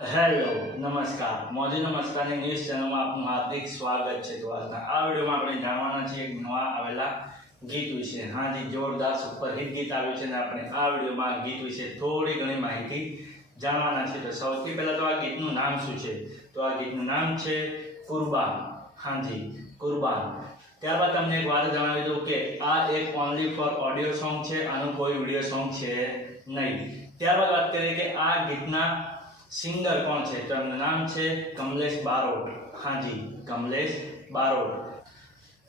Hello નમસ્કાર Modi નમસ્કારની news ચેનલમાં આપનું હાર્દિક સ્વાગત છે। તો આજના આ વિડીયોમાં આપણે જાણવાના છીએ એક નવા આવેલા ગીત વિશે। હાજી જોરદાર સુપર હિટ ગીત આવ્યું છે અને આપણે આ વિડીયોમાં ગીત વિશે થોડી ઘણી માહિતી જાણવાના છે। તો સૌથી પહેલા તો આ ગીતનું નામ શું છે? તો આ ગીતનું નામ છે કુરબાન। હાજી કુરબાન। ત્યારબાદ તમને એક વાત જણાવી દઉં કે આ એક ઓનલી ફોર ઓડિયો સોંગ છે, આનું કોઈ વિડીયો સોંગ છે નહીં। ત્યારબાદ વાત કરીએ કે આ ગીતના સિંગર કોણ છે? તો એમનું નામ છે કમલેશ બારોટ। હાજી કમલેશ બારોટ।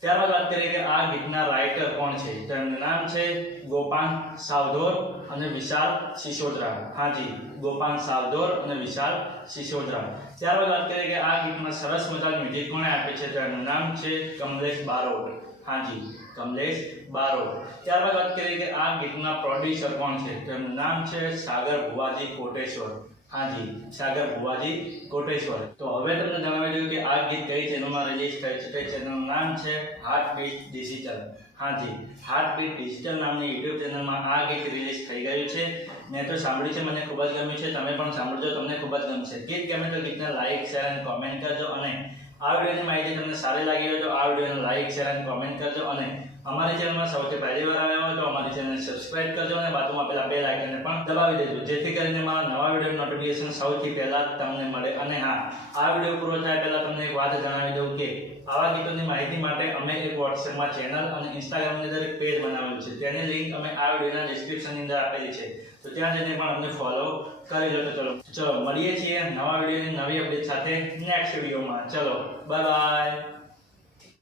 ત્યારબાદ વાત કરીએ કે આ ગીતના રાઇટર કોણ છે? તો એમનું નામ છે ગોપાલ સાવધોર અને વિશાલ સિસોદરા। હાજી ગોપાલ સાવધોર અને વિશાલ સિસોદરા। ત્યારબાદ વાત કરીએ કે આ ગીતમાં સરસ મજાનું મ્યુઝિક કોણે આપે છે? તો એમનું નામ છે કમલેશ બારોટ। હાજી કમલેશ બારોટ। ત્યારબાદ વાત કરીએ કે આ ગીતના પ્રોડ્યુસર કોણ છે? તો એમનું નામ છે સાગર ભુવાજી કોટેશ્વર। હાજી સાગર ભુવાજી કોટેશ્વર। તો હવે તમને જણાવી દઉં કે આ ગીત કઈ ચેનલમાં રિલીઝ થયું છે? તે ચેનલનું નામ છે હાર્ટબીટ ડિજિટલ। હાજી હાર્ટબીટ ડિજિટલ નામની યુટ્યુબ ચેનલમાં આ ગીત રિલીઝ થઈ ગયું છે। મેં તો સાંભળ્યું છે, મને ખૂબ જ ગમ્યું છે, તમે પણ સાંભળજો, તમને ખૂબ જ ગમશે। ગીત ગમે તો ગીતને લાઈક શેર અને કોમેન્ટ કરજો અને આ વિડીયોની માહિતી તમને સારી લાગી હોય તો આ વિડીયોને લાઈક શેર અને કોમેન્ટ કરજો અને અમારી ચેનલમાં સૌથી પહેલી વાર આવ્યા હોય તો અમારી ચેનલને સબસ્ક્રાઇબ કરજો અને બાજુમાં પેલા બેલ આઇકનને પણ દબાવી દેજો, જેથી કરીને મારા નવા વિડીયો નોટિફિકેશન સૌથી પહેલા તમને મળે। અને હા, આ વિડીયો પૂરો થાય પહેલા તમને એક વાત જણાવી દઉં કે આવા ગીતોની માહિતી માટે અમે એક વોટ્સએપમાં ચેનલ અને ઇન્સ્ટાગ્રામની અંદર એક પેજ બનાવેલું છે, તેની લિંક અમે આ વિડીયોના ડિસ્ક્રિપ્શનની અંદર આપેલી છે, તો ત્યાં જઈને પણ અમને ફોલો કરી લો। તો ચલો મળીએ છીએ નવા વિડીયોની નવી અપડેટ સાથે નેક્સ્ટ વિડીયોમાં। ચલો બાય બાય।